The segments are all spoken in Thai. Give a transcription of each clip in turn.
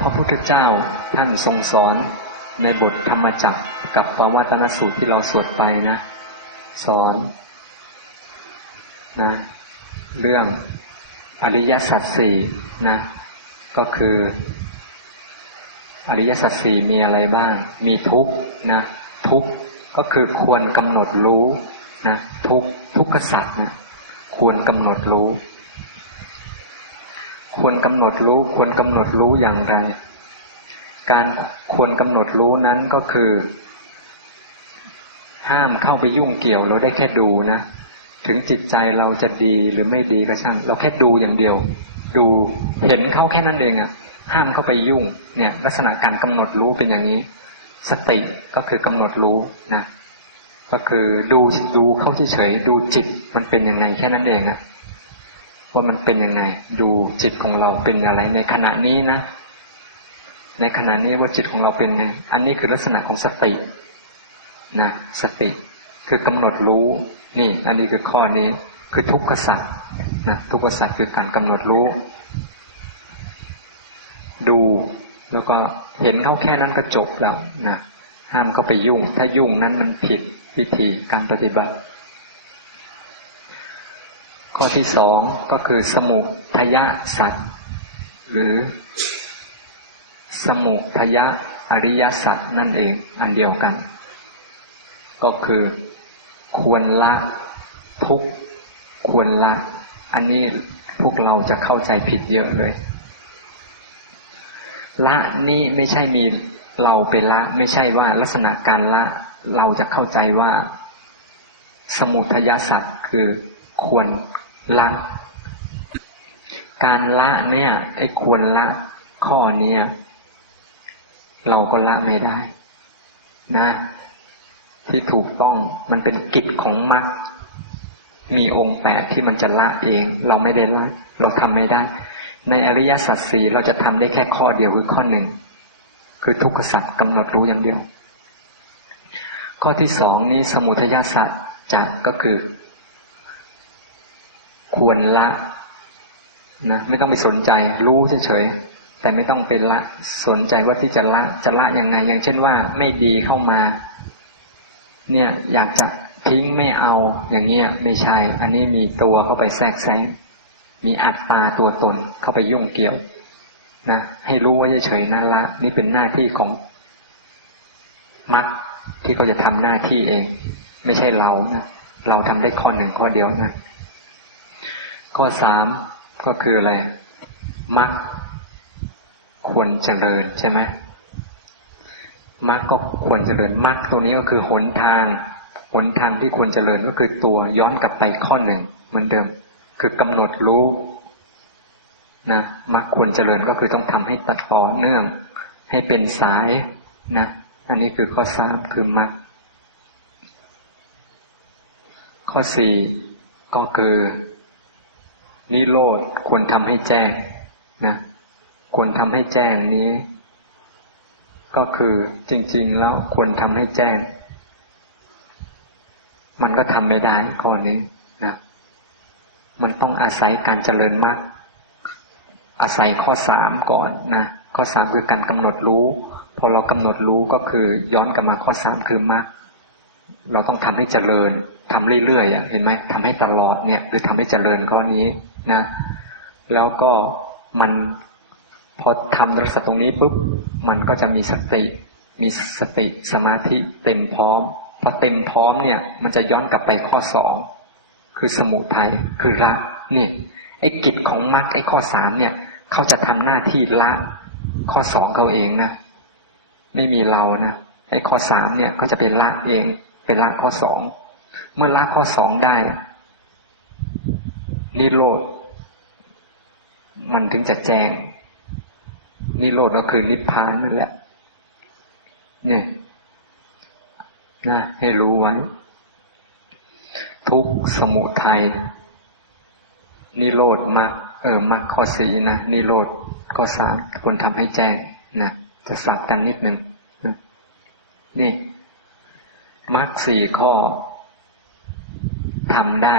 พระพุทธเจ้าท่านทรงสอนในบทธรรมจักรกับปวัตนสูตรที่เราสวดไปนะ สอนนะเรื่องอริยสัจสี่นะก็คือ อริยสัจสี่มีอะไรบ้าง มีทุกนะทุกก็คือควรกำหนดรู้นะทุกทุกขสัจนะควรกำหนดรู้ ควรกำหนดรู้ควรกำหนดรู้อย่างไร การควรกำหนดรู้นั้นก็คือ ห้ามเข้าไปยุ่งเกี่ยวเราได้แค่ดูนะ ถึงจิตใจเราจะดีหรือไม่ดีก็ช่าง เราแค่ดูอย่างเดียว ดูเห็นเขาแค่นั้นเองอะห้ามเข้าไปยุ่ง เนี่ย ลักษณะการกำหนดรู้เป็นอย่างนี้ สติก็คือกำหนดรู้นะก็คือดูดูเข้าเฉยๆดูจิตมันเป็นยังไงแค่นั้นเองอะ ว่ามันเป็นยังไง ดูจิตของเราเป็นอะไรในขณะนี้นะ ในขณะนี้ว่าจิตของเราเป็นไง อันนี้คือลักษณะของสตินะสติคือกำหนดรู้นี่ อันนี้คือข้อนี้คือทุกขสัจนะทุกขสัจคือการกำหนดรู้ ดูแล้วก็เห็นเขาแค่นั้นก็จบแล้วนะห้ามเข้าไปยุ่ง ถ้ายุ่งนั้นมันผิดวิธีการปฏิบัติ ข้อที่สองก็คือสมุทยะสัตว์หรือ สมุทยะอริยสัจนั่นเองอันเดียวกัน ก็คือ ควรละทุกควรละ อันนี้พวกเราจะเข้าใจผิดเยอะเลย ละนี่ไม่ใช่มีเราเป็นละไม่ใช่ว่าลักษณะการละ เราจะเข้าใจว่า สมุทยสัตว์คือควร ละ การละเนี่ยไอ้ควรละข้อนี้เราก็ละไม่ได้ นะ ที่ถูกต้องมันเป็นกิจของมรรคมีองค์แปดที่มันจะละเอง เราไม่ได้ละเราทำไม่ได้ ในอริยสัจสี่เราจะทำได้แค่ข้อเดียวคือข้อหนึ่งคือทุกขสัจกำหนดรู้อย่างเดียว ข้อที่สองนี้สมุทยสัจจะก็คือ ควรละนะไม่ต้องไปสนใจ รู้เฉยๆแต่ไม่ต้องไปละสนใจว่าที่จะละจะละยังไง อย่างเช่นว่า ไม่ดีเข้ามา เนี่ยอยากจะทิ้งไม่เอาอย่างเงี้ยไม่ใช่ อันนี้มีตัวเข้าไปแทรกแซงมีอัตตาตัวตนเข้าไปยุ่งเกี่ยวนะให้รู้ว่าเฉยๆนั่นละ นี่เป็นหน้าที่ของมัดที่เขาจะทำหน้าที่เอง ไม่ใช่เรานะเราทำได้ข้อหนึ่งข้อเดียวนะ ข้อสามก็คืออะไรมักควรเจริญใช่ไหมมักก็ควรเจริญมักตัวนี้ก็คือหนทางหนทางที่ควรเจริญก็คือตัวย้อนกลับไปข้อหนึ่งเหมือนเดิม คือกำหนดรู้นะมักควรเจริญก็คือต้องทำให้ตัดต่อเนื่อง ให้เป็นสายนะอันนี้คือข้อสามคือมักข้อสี่ก็คือ นิโรธควรทำให้แจ้งนะควรทำให้แจ้งนี้ ก็คือจริง ๆ แล้วควรทำให้แจ้ง มันก็ทำไม่ได้ข้อนี้นะมันต้องอาศัยการเจริญมรรคอาศัยข้อสามก่อนนะข้อสามคือการกำหนดรู้ พอเรากำหนดรู้ก็คือย้อนกลับมาข้อสามคือมรรคเราต้องทำให้เจริญทำเรื่อยๆเห็นไหมทำให้ตลอดเนี่ยหรือทำให้เจริญข้อนี้ นะ แล้วก็มันพอทำลักษณะตรงนี้ปุ๊บมันก็จะมีสติ มีสติสมาธิเต็มพร้อมพอเต็มพร้อมเนี่ย มันจะย้อนกลับไปข้อสองคือสมุทัยคือละนี่ไอ้กิจของมรรคไอ้ข้อสามเนี่ยเขาจะทำหน้าที่ละข้อสองเขาเองนะไม่มีเรานะไอ้ข้อสามเนี่ยก็จะเป็นละเองเป็นละข้อสองเมื่อละข้อสองได้นิโรธ มันถึงจะแจ้ง นิโรธก็คือนิพพานนั่นแหละ เนี่ยนะให้รู้ไว้ ทุกสมุทัยนิโรธมรรคเออมรรคข้อสี่นะนิโรธข้อสามควรทำให้แจ้งนะจะสับกันนิดหนึ่งนะนี่มรรคสี่ข้อทำได้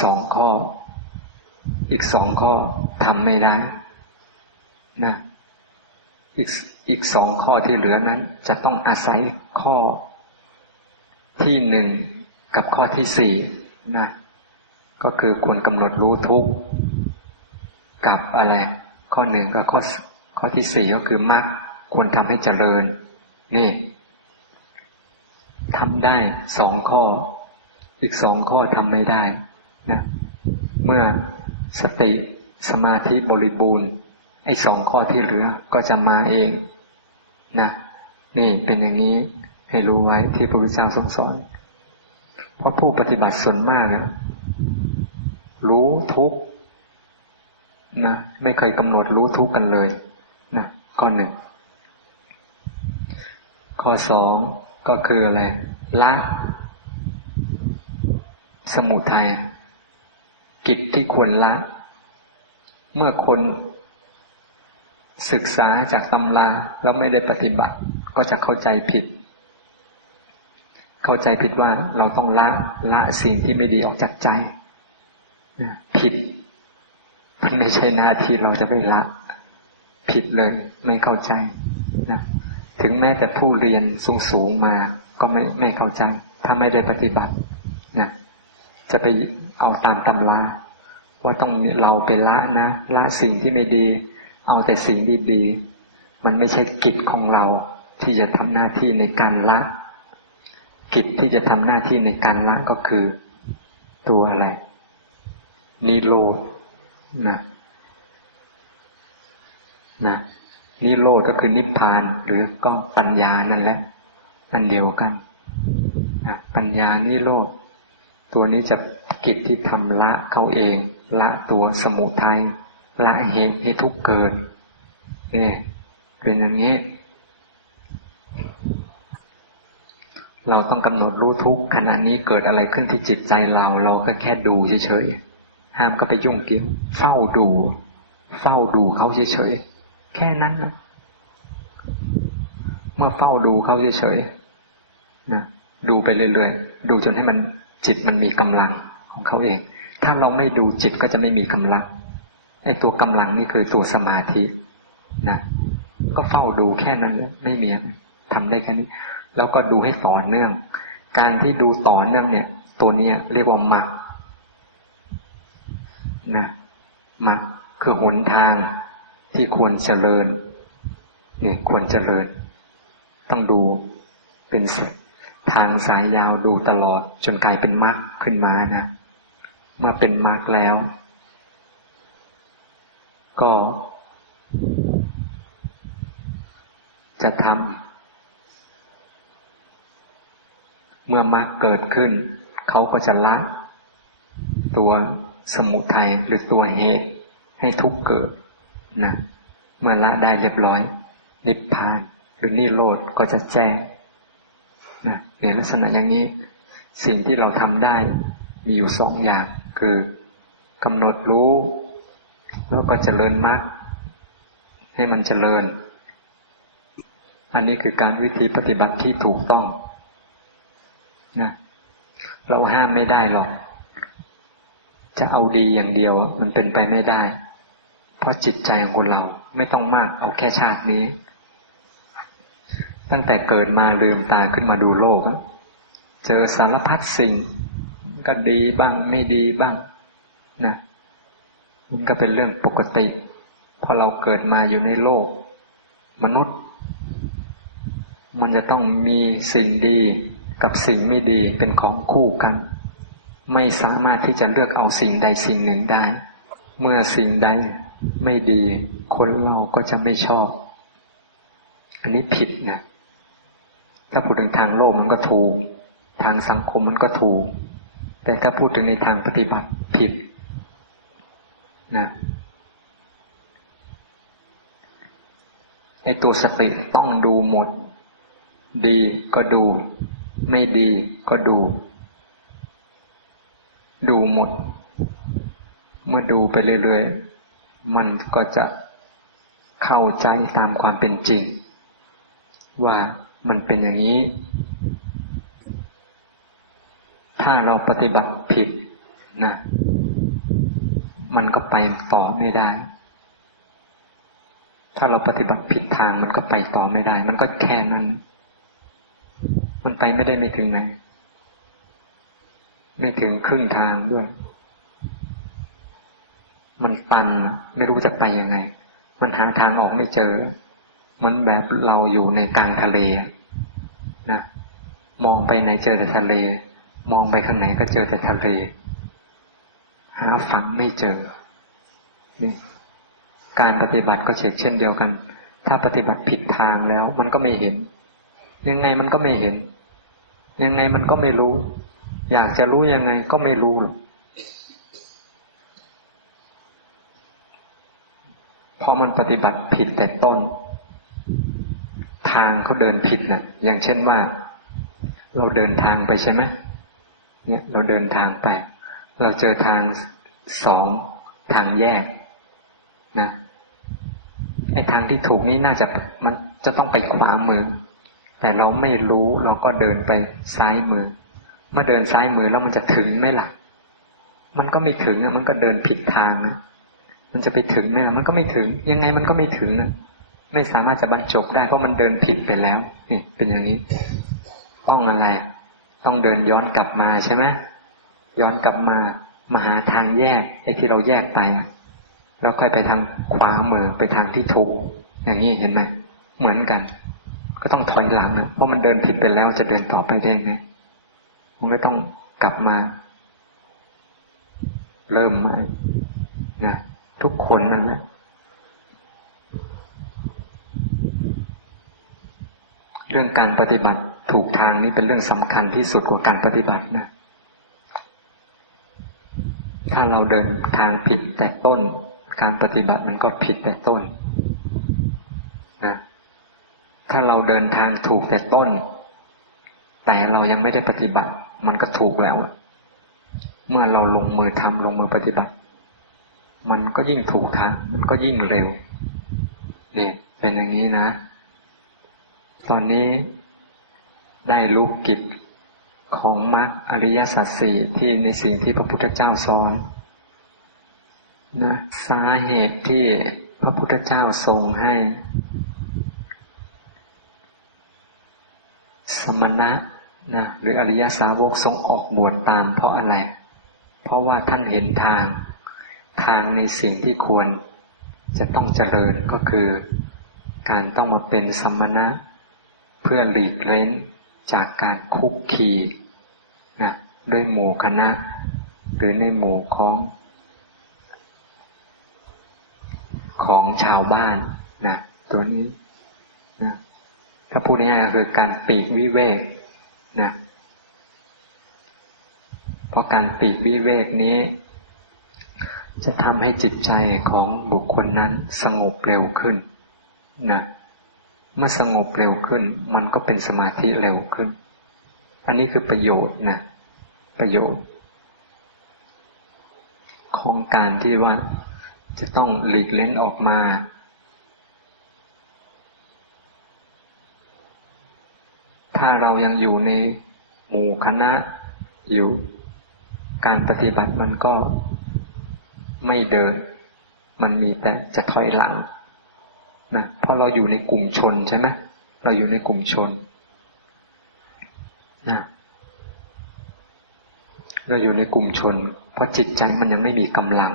สองข้อ อีกสองข้อทำไม่ได้นะอีกอีกสองข้อที่เหลือนั้น จะต้องอาศัยข้อที่หนึ่งกับข้อที่สี่นะก็คือควรกำหนดรู้ทุกข์กับอะไร ข้อหนึ่งกับข้อข้อที่สี่ก็คือมรรคควรทำให้เจริญ นี่ทำได้สองข้อ อีกสองข้อทำไม่ได้นะเมื่อ สติสมาธิบริบูรณ์ ไอ้สองข้อที่เหลือก็จะมาเองนะนี่เป็นอย่างนี้ให้รู้ไว้ที่พระพุทธเจ้าทรงสอน เพราะผู้ปฏิบัติส่วนมากนะรู้ทุกนะไม่เคยกำหนดรู้ทุกกันเลยนะข้อหนึ่งข้อสองก็คืออะไรละ สมุทัย กิจที่ควรละ เมื่อคนศึกษาจากตำราแล้วไม่ได้ปฏิบัติ ก็จะเข้าใจผิด เข้าใจผิดว่าเราต้องละละสิ่งที่ไม่ดีออกจากใจ ผิด มันไม่ใช่หน้าที่เราจะไปละ ผิดเลยไม่เข้าใจนะถึงแม้แต่ผู้เรียนสูงสูงมา ก็ไม่ไม่เข้าใจ ถ้าไม่ได้ปฏิบัตินะจะไป เอาตามตำราว่าต้องเราไปละนะ ละสิ่งที่ไม่ดี เอาแต่สิ่งดีๆมันไม่ใช่กิจของเราที่จะทำหน้าที่ในการละ กิจที่จะทำหน้าที่ในการละก็คือ ตัวอะไร นิโรธนะนะนิโรธก็คือนิพพานหรือก็ปัญญานั่นแหละอันเดียวกันนะปัญญานิโรธ ตัวนี้จะกิจที่ทำละเขาเอง ละตัวสมุทัยละเหตุให้ทุกเกิดเนี่ยเป็นอย่างนี้ เราต้องกำหนดรู้ทุกขณะนี้เกิดอะไรขึ้นที่จิตใจเรา เราก็แค่ดูเฉยๆห้ามก็ไปยุ่งเกี่ยวเฝ้าดู เฝ้าดูเขาเฉยๆแค่นั้นนะเมื่อเฝ้าดูเขาเฉยๆนะดูไปเรื่อยๆ ดูจนให้มัน จิตมันมีกำลังของเขาเอง ถ้าเราไม่ดูจิตก็จะไม่มีกำลังไอ้ตัวกำลังนี่คือตัวสมาธินะก็เฝ้าดูแค่นั้นเลยไม่มีทำได้แค่นี้ แล้วก็ดูให้ต่อเนื่อง การที่ดูต่อเนื่องเนี่ย ตัวเนี้ยเรียกว่ามักนะมักคือหนทางที่ควรเจริญเนี่ยควรเจริญ ต้องดูเป็น ทางสายยาวดูตลอดจนกลายเป็นมรรคขึ้นมานะเมื่อเป็นมรรคแล้ว ก็ จะทำเมื่อมรรคเกิดขึ้น เขาก็จะละ ตัวสมุทัยหรือตัวเหตุให้ทุกเกิดนะเมื่อละได้เรียบร้อย นิพพานหรือนิโรธก็จะแจ้ง นะในลักษณะอย่างนี้ สิ่งที่เราทำได้มีอยู่สองอย่าง คือกำหนดรู้ แล้วก็เจริญมรรคให้มันเจริญ อันนี้คือการวิธีปฏิบัติที่ถูกต้องนะเราห้ามไม่ได้หรอก จะเอาดีอย่างเดียวมันเป็นไปไม่ได้ เพราะจิตใจของคนเราไม่ต้องมากเอาแค่ชาตินี้ ตั้งแต่เกิดมาลืมตาขึ้นมาดูโลก เจอสารพัดสิ่ง ก็ดีบ้างไม่ดีบ้างนะมันก็เป็นเรื่องปกติ พอเราเกิดมาอยู่ในโลก มนุษย์ มันจะต้องมีสิ่งดีกับสิ่งไม่ดีเป็นของคู่กัน ไม่สามารถที่จะเลือกเอาสิ่งใดสิ่งหนึ่งได้ เมื่อสิ่งใดไม่ดี คนเราก็จะไม่ชอบ อันนี้ผิดนะ ถ้าพูดถึงทางโลกมันก็ถูก ทางสังคมมันก็ถูก แต่ถ้าพูดถึงในทางปฏิบัติผิดนะไอตัวสติต้องดูหมด ดีก็ดู ไม่ดีก็ดู ดูหมด เมื่อดูไปเรื่อยๆ มันก็จะเข้าใจตามความเป็นจริง ว่า มันเป็นอย่างนี้ ถ้าเราปฏิบัติผิดนะมันก็ไปต่อไม่ได้ ถ้าเราปฏิบัติผิดทางมันก็ไปต่อไม่ได้ มันก็แค่นั้น มันไปไม่ได้ไม่ถึงไหน ไม่ถึงครึ่งทางด้วย มันตัน ไม่รู้จะไปยังไง มันหาทางออกไม่เจอ มันแบบเราอยู่ในกลางทะเลนะมองไปไหนเจอแต่ทะเล มองไปข้างไหนก็เจอแต่ทะเล หาฝั่งไม่เจอนี่การปฏิบัติก็เช่นเดียวกัน ถ้าปฏิบัติผิดทางแล้วมันก็ไม่เห็น ยังไงมันก็ไม่เห็น ยังไงมันก็ไม่รู้ อยากจะรู้ยังไงก็ไม่รู้หรอกพอมันปฏิบัติผิดแต่ต้น ทางเขาเดินผิดนะ่ะ อย่างเช่นว่า เราเดินทางไปใช่ไหมเนี่ยเราเดินทางไป เราเจอทางสองทางแยกนะไอ้ทางที่ถูกนี้น่าจะมันจะต้องไปขวามือ แต่เราไม่รู้เราก็เดินไปซ้ายมือ เมื่อเดินซ้ายมือแล้วมันจะถึงไหมล่ะ มันก็ไม่ถึงอะมันก็เดินผิดทางนะมันจะไปถึงไหมล่ะ มันก็ไม่ถึง ยังไงมันก็ไม่ถึงนะ ไม่สามารถจะบรรจบได้เพราะมันเดินผิดไปแล้วนี่เป็นอย่างนี้ ต้องอะไร ต้องเดินย้อนกลับมาใช่ไหมย้อนกลับมามาหาทางแยกไอ้ที่เราแยกไป แล้วค่อยไปทางขวามือไปทางที่ถูกอย่างนี้เห็นไหมเหมือนกัน ก็ต้องถอยหลังนะเพราะมันเดินผิดไปแล้วจะเดินต่อไปได้ไงมันก็ต้องกลับมา เริ่มใหม่นะทุกคนนั่นแหละ เรื่องการปฏิบัติถูกทางนี้เป็นเรื่องสำคัญที่สุดกว่าการปฏิบัตินะ ถ้าเราเดินทางผิดแต่ต้น การปฏิบัติมันก็ผิดแต่ต้นนะถ้าเราเดินทางถูกแต่ต้น แต่เรายังไม่ได้ปฏิบัติ มันก็ถูกแล้ว เมื่อเราลงมือทำลงมือปฏิบัติ มันก็ยิ่งถูกทางมันก็ยิ่งเร็ว เนี่ย เป็นอย่างนี้นะ ตอนนี้ได้รู้กิจของมรรคอริยสัจสี่ที่ในสิ่งที่พระพุทธเจ้าสอนนะสาเหตุที่พระพุทธเจ้าทรงให้ สมณะนะหรืออริยสาวกทรงออกบวชตามเพราะอะไร เพราะว่าท่านเห็นทาง ทางในสิ่งที่ควรจะต้องเจริญก็คือ การต้องมาเป็นสมณะ เพื่อหลีกเล้นจากการคุกคีนะด้วยหมู่คณะ หรือในหมู่ของของชาวบ้านนะตัวนี้นะถ้าพูดง่ายๆก็คือการปีกวิเวกนะเพราะการปีกวิเวกนี้ จะทำให้จิตใจของบุคคลนั้นสงบเร็วขึ้นนะ เมื่อสงบเร็วขึ้น มันก็เป็นสมาธิเร็วขึ้น อันนี้คือประโยชน์นะ ประโยชน์ ของการที่ว่าจะต้องหลีกเล่นออกมา ถ้าเรายังอยู่ในหมู่คณะอยู่ การปฏิบัติมันก็ไม่เดิน มันมีแต่จะถอยหลัง นะเพราะเราอยู่ในกลุ่มชนใช่ไหมเราอยู่ในกลุ่มชนนะเราอยู่ในกลุ่มชน เพราะจิตใจมันยังไม่มีกำลัง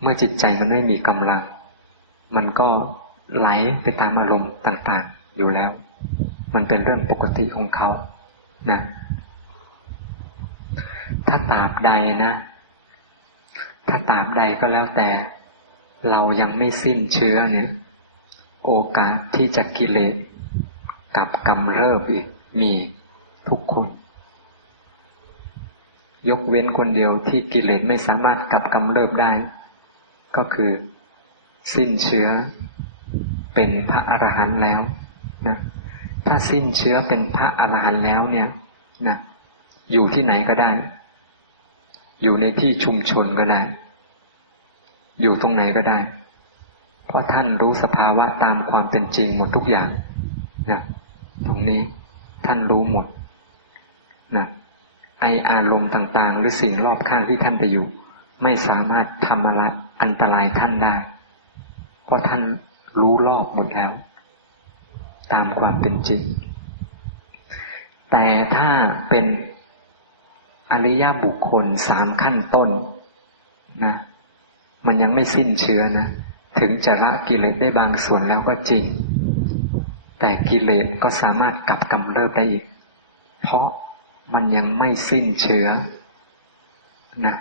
เมื่อจิตใจมันไม่มีกำลัง มันก็ไหลไปตามอารมณ์ต่างๆ อยู่แล้ว มันเป็นเรื่องปกติของเขานะถ้าตาบใดนะ ถ้าตาบใดก็แล้วแต่ เรายังไม่สิ้นเชื้อเนี่ย โอกาสที่จะกิเลสกับกำเริบอีกมีทุกคน ยกเว้นคนเดียวที่กิเลสไม่สามารถกลับกำเริบได้ ก็คือ สิ้นเชื้อเป็นพระอรหันต์แล้วนะถ้าสิ้นเชื้อเป็นพระอรหันต์แล้วเนี่ยนะอยู่ที่ไหนก็ได้ อยู่ในที่ชุมชนก็ได้ อยู่ตรงไหนก็ได้ เพราะท่านรู้สภาวะตามความเป็นจริงหมดทุกอย่างนะตรงนี้ท่านรู้หมดนะไออารมณ์ต่างๆ หรือสิ่งรอบข้างที่ท่านไปอยู่ ไม่สามารถทำอะไรอันตรายท่านได้ เพราะท่านรู้รอบหมดแล้ว ตามความเป็นจริง แต่ถ้าเป็นอริยบุคคลสามขั้นต้นนะมันยังไม่สิ้นเชื้อนะ ถึงจะละกิเลสได้บางส่วนแล้วก็จริง แต่กิเลสก็สามารถกลับกำเริบได้อีก เพราะมันยังไม่สิ้นเชื้อนะ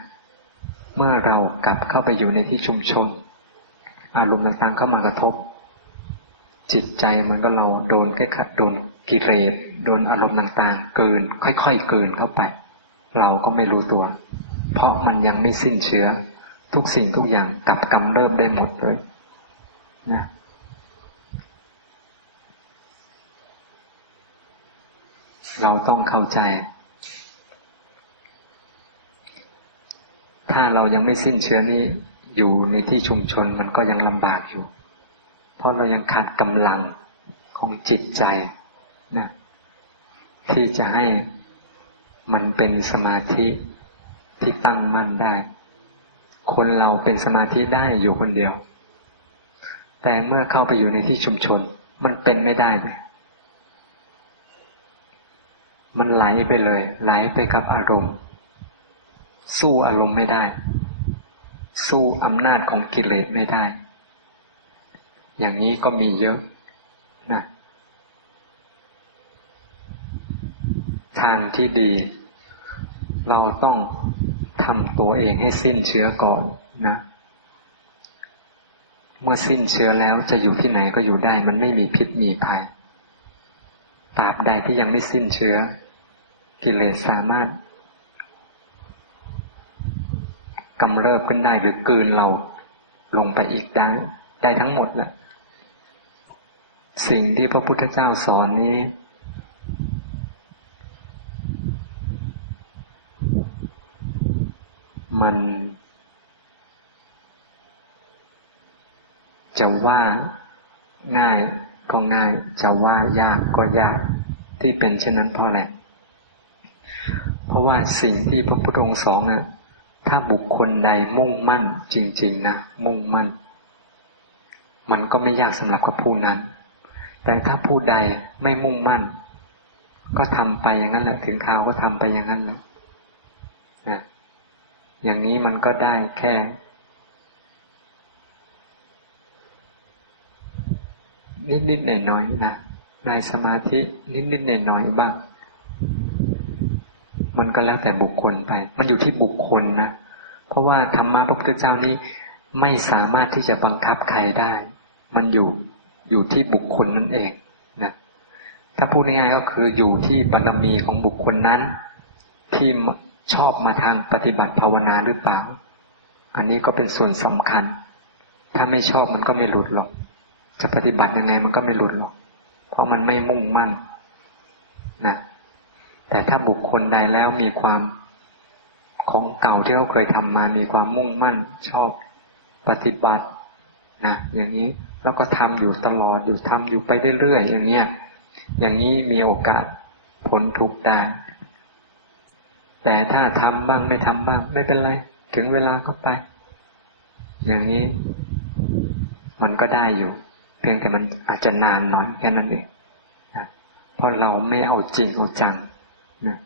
เมื่อเรากลับเข้าไปอยู่ในที่ชุมชน อารมณ์ต่างๆเข้ามากระทบ จิตใจมันก็เราโดนแค่ขัดโดนกิเลสโดนอารมณ์ต่างๆ เกิน ค่อยๆเกินเข้าไป เราก็ไม่รู้ตัว เพราะมันยังไม่สิ้นเชื้อ ทุกสิ่งทุกอย่างกลับกำเริบได้หมดเลย นะเราต้องเข้าใจ ถ้าเรายังไม่สิ้นเชื้อนี้อยู่ในที่ชุมชนมันก็ยังลำบากอยู่ เพราะเรายังขาดกำลังของจิตใจนะที่จะให้มันเป็นสมาธิที่ตั้งมั่นได้ คนเราเป็นสมาธิได้อยู่คนเดียว แต่เมื่อเข้าไปอยู่ในที่ชุมชน มันเป็นไม่ได้เลยมันไหลไปเลย ไหลไปกับอารมณ์ สู้อารมณ์ไม่ได้ สู้อำนาจของกิเลสไม่ได้ อย่างนี้ก็มีเยอะนะทางที่ดี เราต้องทำตัวเองให้สิ้นเชื้อก่อนนะ เมื่อสิ้นเชื้อแล้วจะอยู่ที่ไหนก็อยู่ได้ มันไม่มีพิษมีภัยตราบใดที่ยังไม่สิ้นเชื้อ กิเลสสามารถกำเริบขึ้นได้หรือกืนเราลงไปอีกได้ได้ทั้งหมดแหละสิ่งที่พระพุทธเจ้าสอนนี้ มัน จะว่าง่ายก็ง่าย จะว่ายากก็ยาก ที่เป็นเช่นนั้นเพราะอะไรเพราะว่าสิ่งที่พระพุทธองค์สอนน่ะถ้าบุคคลใดมุ่งมั่นจริง ๆ นะ มุ่งมั่น มันก็ไม่ยากสำหรับกับผู้นั้น แต่ถ้าผู้ใดไม่มุ่งมั่น ก็ทำไปอย่างนั้นแหละ ถึงคราวก็ทำไปอย่างนั้นแหละนะอย่างนี้มันก็ได้แค่ นิดๆหน่อยๆนะได้สมาธินิดๆหน่อยๆบ้าง มันก็แล้วแต่บุคคลไป มันอยู่ที่บุคคลนะ เพราะว่าธรรมะพระพุทธเจ้านี้ไม่สามารถที่จะบังคับใครได้ มันอยู่อยู่ที่บุคคลนั่นเองนะถ้าพูดง่ายๆก็คืออยู่ที่บารรมีของบุคคลนั้น ที่ชอบมาทางปฏิบัติภาวนาหรือเปล่า อันนี้ก็เป็นส่วนสำคัญ ถ้าไม่ชอบมันก็ไม่หลุดหรอก จะปฏิบัติยังไงมันก็ไม่หลุดหรอก เพราะมันไม่มุ่งมั่นนะแต่ถ้าบุคคลใดแล้วมีความของเก่าที่เขาเคยทำมามีความมุ่งมั่น ชอบปฏิบัตินะอย่างนี้แล้วก็ทำอยู่ตลอดอยู่ทำอยู่ไปเรื่อยๆอย่างเนี้ยอย่างนี้มีโอกาสพ้นทุกได้แต่ถ้าทำบ้างไม่ทำบ้างไม่เป็นไร ถึงเวลาก็ไป อย่างนี้มันก็ได้อยู่ เพียงแต่มันอาจจะนานหน่อยแค่นั้นเองนะเพราะเราไม่เอาจริงเอาจังนะ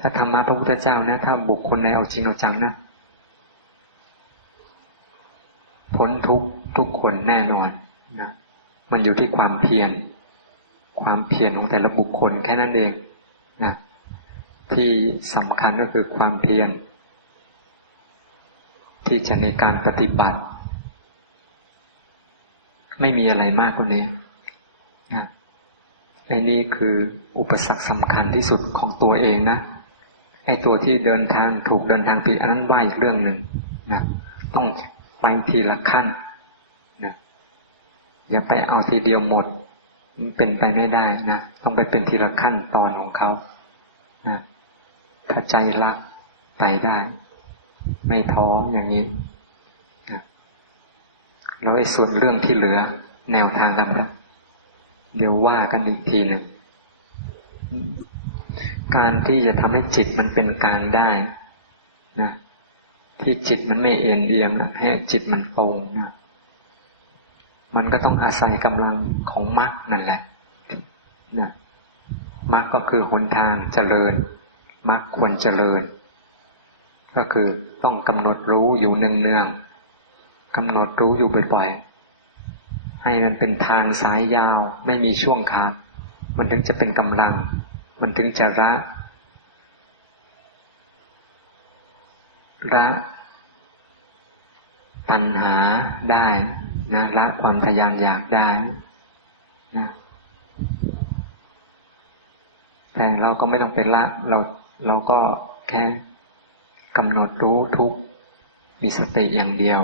ถ้าธรรมะพระพุทธเจ้านะถ้าบุคคลในเอาจริงเอาจังนะพ้นทุกทุกคนแน่นอนนะมันอยู่ที่ความเพียรความเพียรของแต่ละบุคคลแค่นั้นเองนะที่สำคัญก็คือความเพียรที่จะในการปฏิบัติ ไม่มีอะไรมากกว่านี้นะไอ้นี่คืออุปสรรคสำคัญที่สุดของตัวเองนะไอ้ตัวที่เดินทางถูกเดินทางผิดอันนั้นว่าอีกเรื่องหนึ่งนะต้องไปทีละขั้นนะอย่าไปเอาทีเดียวหมดมันเป็นไปไม่ได้นะต้องไปเป็นทีละขั้นตอนของเขานะถ้าใจรักไปได้ ไม่ท้ออย่างนี้ แล้วไอ้ส่วนเรื่องที่เหลือ แนวทางทำแล้วเดี๋ยวว่ากันอีกทีหนึ่งการที่จะทำให้จิตมันเป็นกางได้นะที่จิตมันไม่เอ็นเอียงนะให้จิตมันตรงนะมันก็ต้องอาศัยกำลังของมรรคนั่นแหละนะมรรคก็คือหนทางเจริญมรรคควรเจริญ ก็คือต้องกำหนดรู้อยู่เนืองๆ กำหนดรู้อยู่บ่อยๆ ให้มันเป็นทางสายยาวไม่มีช่วงขาด มันถึงจะเป็นกำลัง มันถึงจะละละปัญหาได้นะละความทยานอยากได้นะแต่เราก็ไม่ต้องไปละ เราเราก็แค่กำหนดรู้ทุกมีสติอย่างเดียว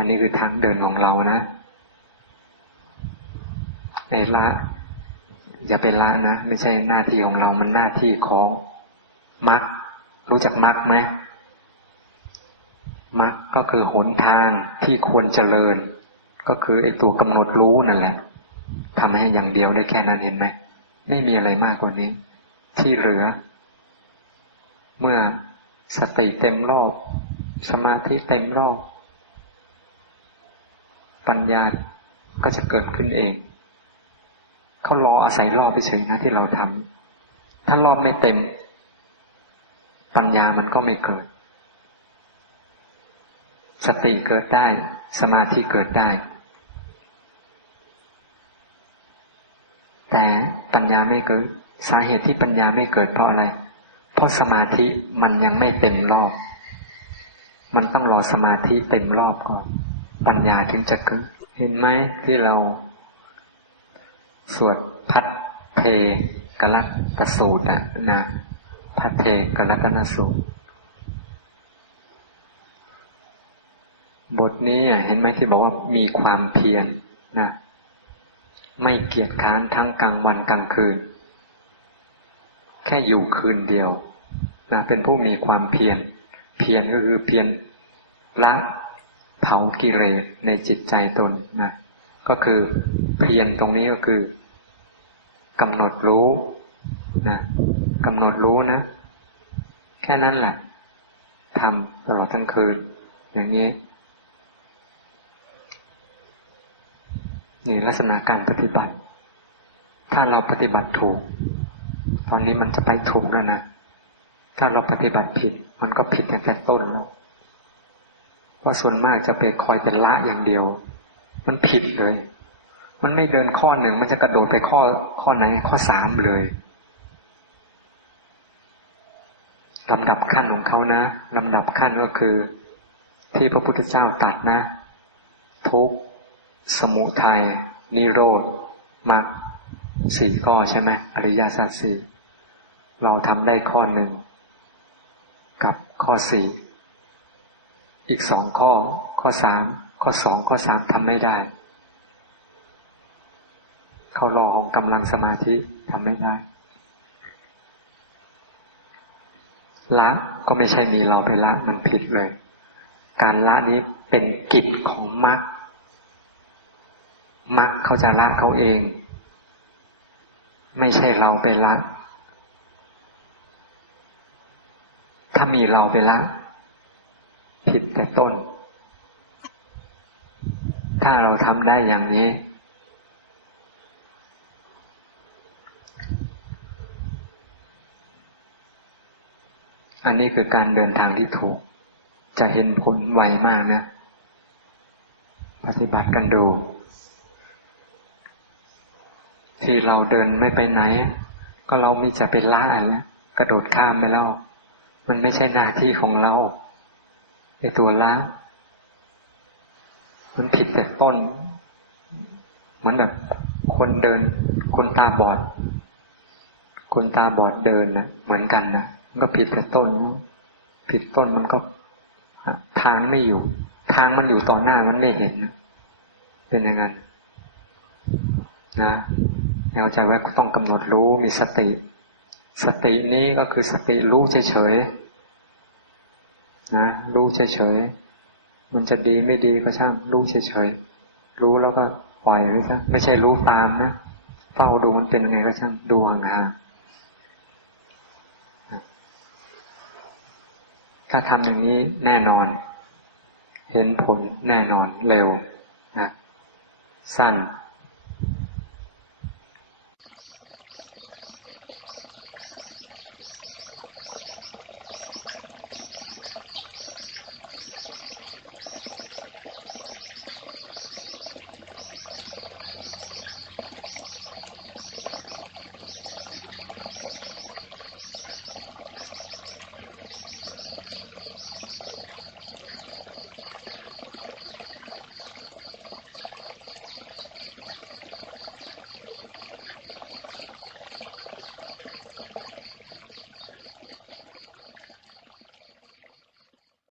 อันนี้คือทางเดินของเรานะในละอย่าไปละนะ ไม่ใช่หน้าที่ของเรา มันหน้าที่ของมรรครู้จักมรรคไหมมรรคก็คือหนทางที่ควรเจริญ ก็คือไอ้ตัวกำหนดรู้นั่นแหละทำให้อย่างเดียวได้แค่นั้นเห็นไหมไม่มีอะไรมากกว่านี้ ที่เหลือ เมื่อสติเต็มรอบ สมาธิเต็มรอบ ปัญญาก็จะเกิดขึ้นเอง เขารออาศัยรอบไปเฉยนะที่เราทำถ้ารอบไม่เต็ม ปัญญามันก็ไม่เกิด สติเกิดได้ สมาธิเกิดได้ แต่ปัญญาไม่เกิด สาเหตุที่ปัญญาไม่เกิดเพราะอะไร เพราะสมาธิมันยังไม่เต็มรอบ มันต้องรอสมาธิเต็มรอบก่อน ปัญญาถึงจะเกิดเห็นไหมที่เรา สวดพัดเพกลัตสูตรอะนะพัดเพกลัตนสูตร บทนี้เห็นไหมที่บอกว่ามีความเพียรนะไม่เกียจค้านทั้งกลางวันกลางคืน แค่อยู่คืนเดียวนะเป็นผู้มีความเพียรเพียรก็คือเพียรละ เผากิเลสในจิตใจตนนะก็คือเพียรตรงนี้ก็คือกำหนดรู้นะกำหนดรู้นะ แค่นั้นแหละทำตลอดทั้งคืน อย่างนี้นี่ลักษณะการปฏิบัติ ถ้าเราปฏิบัติถูก ตอนนี้มันจะไปถูกแล้วนะ ถ้าเราปฏิบัติผิด มันก็ผิดตั้งแต่ต้นแล้ว เพราส่วนมากจะไปคอยเป็นละอย่างเดียว มันผิดเลย มันไม่เดินข้อหนึ่งมันจะกระโดดไปข้อข้อไหนข้อสามเลยลำดับขั้นของเขานะลำดับขั้นก็คือ ที่พระพุทธเจ้าตัดนะ ทุกสมุทัยนิโรธมรรคสี่ข้อใช่ไหมอริยสัจสี่เราทำได้ข้อหนึ่งกับข้อสี่ อีกสองข้อ ข้อสามข้อสองข้อสามทำไม่ได้ เขารอของกำลังสมาธิทำไม่ได้ ละก็ไม่ใช่มีเราไปละมันผิดเลย การละนี้เป็นกิจของมรรคมรรคเขาจะละเขาเอง ไม่ใช่เราไปละ ถ้ามีเราไปละ ผิดแต่ต้น ถ้าเราทำได้อย่างนี้ อันนี้คือการเดินทางที่ถูก จะเห็นผลไวมากนะ ปฏิบัติกันดู ที่เราเดินไม่ไปไหน ก็เรามีจะเป็นล่าแล้วกระโดดข้ามไปแล้ว มันไม่ใช่หน้าที่ของเรา ในตัวละมันผิดแต่ต้น เหมือนแบบคนเดิน คนตาบอด คนตาบอดเดินนะเหมือนกันนะมันก็ผิดแต่ต้น ผิดต้นมันก็ทางไม่อยู่ ทางมันอยู่ต่อหน้ามันไม่เห็นนะเป็นอย่างนั้นนะแนวใจไว้ต้องกำหนดรู้มีสติ สตินี้ก็คือสติรู้เฉยๆ นะรู้เฉยๆมันจะดีไม่ดีก็ช่างรู้เฉยๆรู้แล้วก็ปล่อยไว้ซะไม่ใช่รู้ตามนะเฝ้าดูมันเป็นยังไงก็ช่างดูห่างๆถ้าทำอย่างนี้แน่นอน เห็นผลแน่นอนเร็วนะสั้น